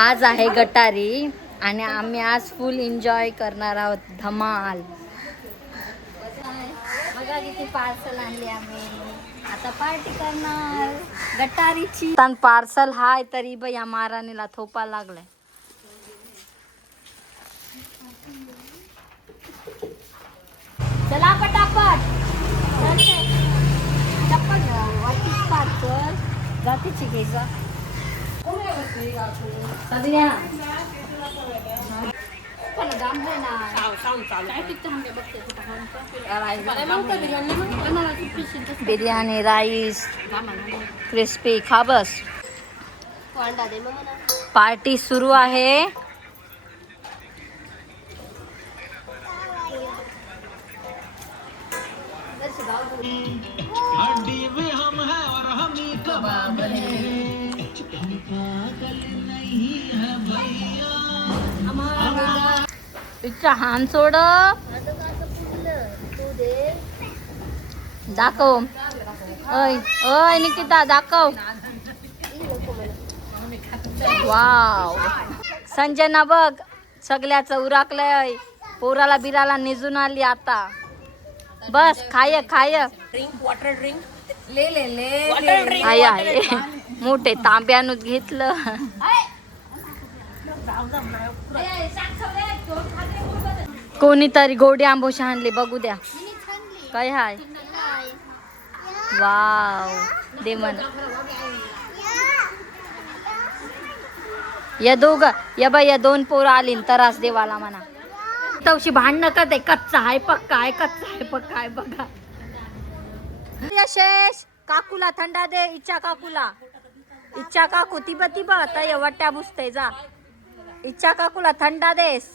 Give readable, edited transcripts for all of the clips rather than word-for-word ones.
आज आहे गटारी आणि आम्ही आज फुल एन्जॉय करणार आहोत, धमाल. बघा किती पार्सल आणली आम्ही, आता पार्टी करणार गटारीची. पार्सल हाय तरी बाई या महाराणीला थोपा लागलाय. चला पटापट चप्पल पार्सल जातीची घ्यायचा सगळ्या बिर्याणी राईस क्रिस्पी खा बस. पार्टी सुरू आहे. इच्छा हान सोड दाखव. ओय ओय निकिता दाखव. वाव संजना बघ सगळ्याच उराकलंय. पोराला बिराला निजून आली आता. बस खाय खाय ड्रिंक वॉटर ड्रिंक ले आहे आहे मोठे तांब्यानं घेतलं. कोणीतरी गोडी आंबोशी आणली बघू द्या काय हाय. वाव दे म्हण. या दोघ या बाई या दोन पोरं आली तरास देवाला म्हणा. तवशी भांडणं करते. कच्चा आहे पक्का आहे कच्चा आहे पक्का आहे बघा. यशेश काकूला थंडा दे. इच्छा काकूला इच्छा काकू तिब तिब तय वट्या बुसते जा. इच्छा काकूला थंडा देस.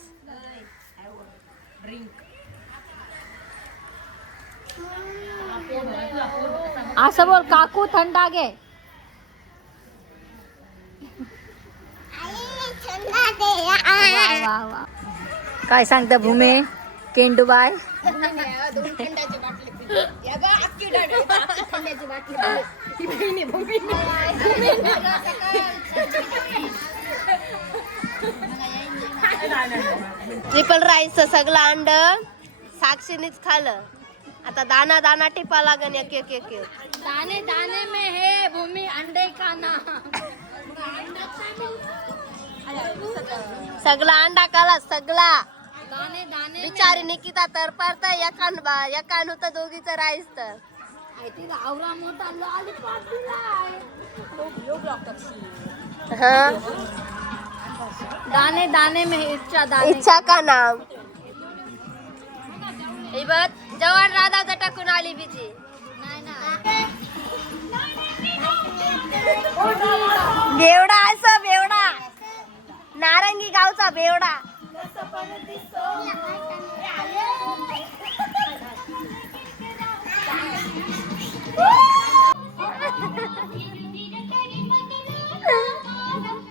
असं बोल काकू थंडा घे. वा वा काय सांगता भूमे केंडूबाई. ट्रिपल राईसचं सगळं अंड साक्षीनीच खाल्लं. आता दाना दाना टिपा लागन एक एक एक. दाने दाने में है भूमि अंडे का नाम. सगळा अंडा खाला सगळा. दाने दाने बिचारी निकिता तर पडता एकान होतं दोघीचं राईस तर. आवरा मोठा लॉलीपॉप हाँ दाने दाने में इच्छा दाने. इच्छा का नाम जवान राधा गटाकून आली बिची. बेवडा असं बेवडा नारंगी गावचा बेवडा.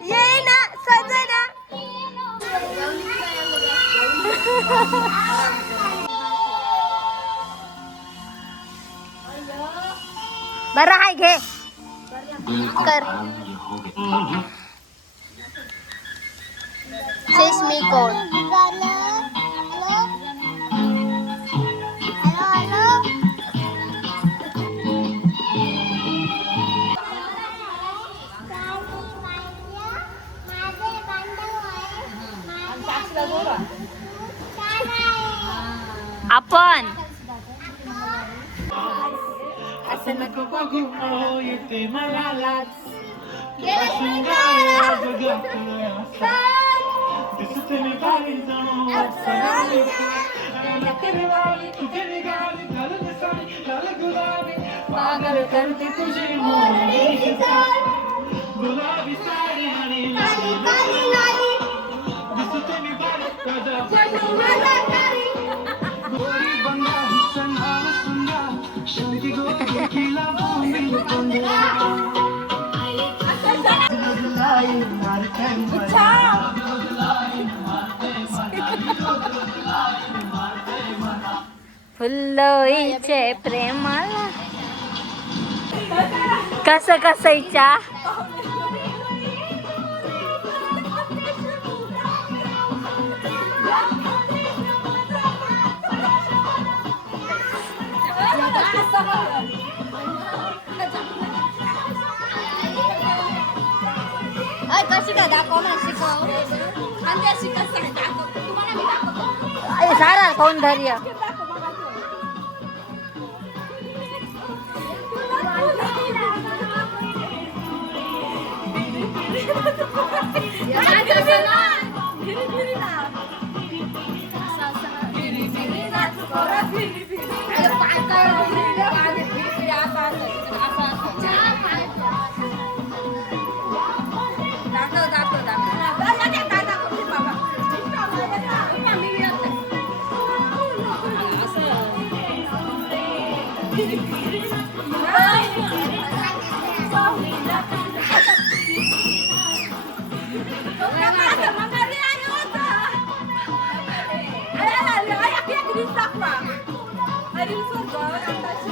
ये ना सजना. बरं हाय घे कर. शेषमी कोण आपण असं नको बघू येते मला पागल करते तुझी गुलाबी साडी आणि दिसते मी गोरी बंगाली संधा सुंदा शांती गोरी किला बोंबी पंधरा फुल्लोईचे प्रेमाला कसं कसं इच्छा सारा कोण धैर्य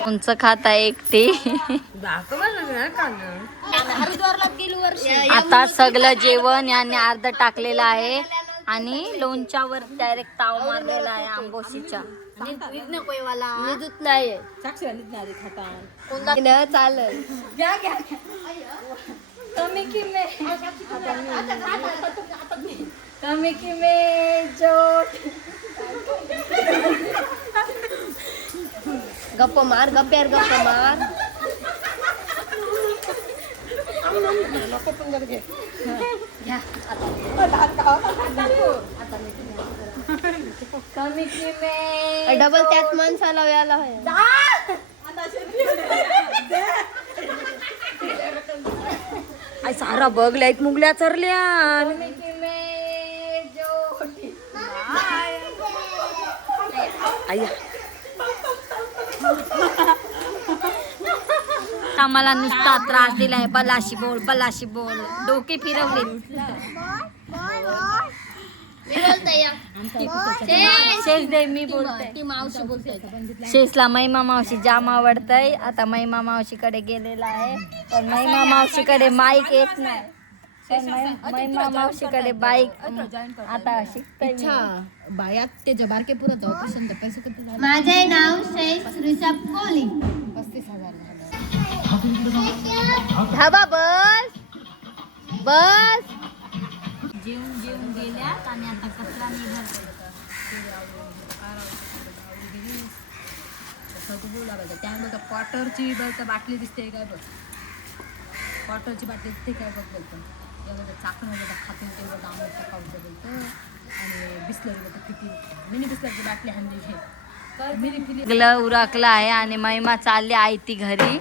उंच खाता एकटी आता सगळं जेवण याने अर्ध टाकलेलं आहे आणि लोणच्यावर डायरेक्ट ताव मारलेला आहे आंबोशीच्या विद्युत नाही चालेल कमी की में जोट गप्प मार गप्प्यार गप्प मार कमी की में डबल त्यात माणसाला व्यायला होय आई सारा बघ लाईट मुगल्या चरल्या कमी की में जोट आई आम्हाला नुसता त्रास दिलाय बलाशी बोल डोके फिरवले शेष दे मी बोलते मावशी बोलते शेषला महिमा मावशी जाम आवडतय आता महिमा मावशीकडे गेलेला आहे पण महिमा मावशीकडे माईक येत नाही पण महिमा मावशीकडे बाईक आता शिकतय बायात त्याच्या बारके पुरत ऑपरेशन तर पैसे किती झाले माझे नाव शेष ऋषभ कोहली 35,000 धाबा बस बस जेवून गेल्यात आणि आता कचरा निघाला त्यामुळे क्वार्टरची बाटली दिसते काय बघ क्वार्टरची बाटली दिसते काय बघ बोलतो एवढं चाकणं बघा खातून तेवढं आंबट खाऊचं बोलतो आणि बिस्लरी बघा किती मिनी बिस्लरीची बाटली हाणली हे मिनी फिली उरकला आहे आणि महिमा चालली आहे ती घरी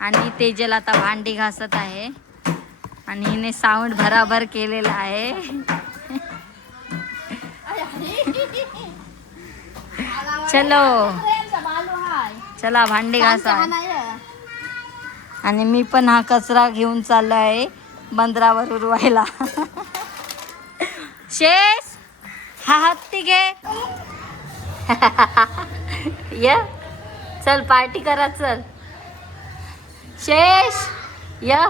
आणि तेजल आता भांडी घासत आहे आणि हिने साऊंड भराभर केलेला आहे चला भांडी घासा आणि मी पण हा कचरा घेऊन चाललो आहे बंदरावर उरवायला शेष हा हत्ती घे ये चल पार्टी करा चल शेष या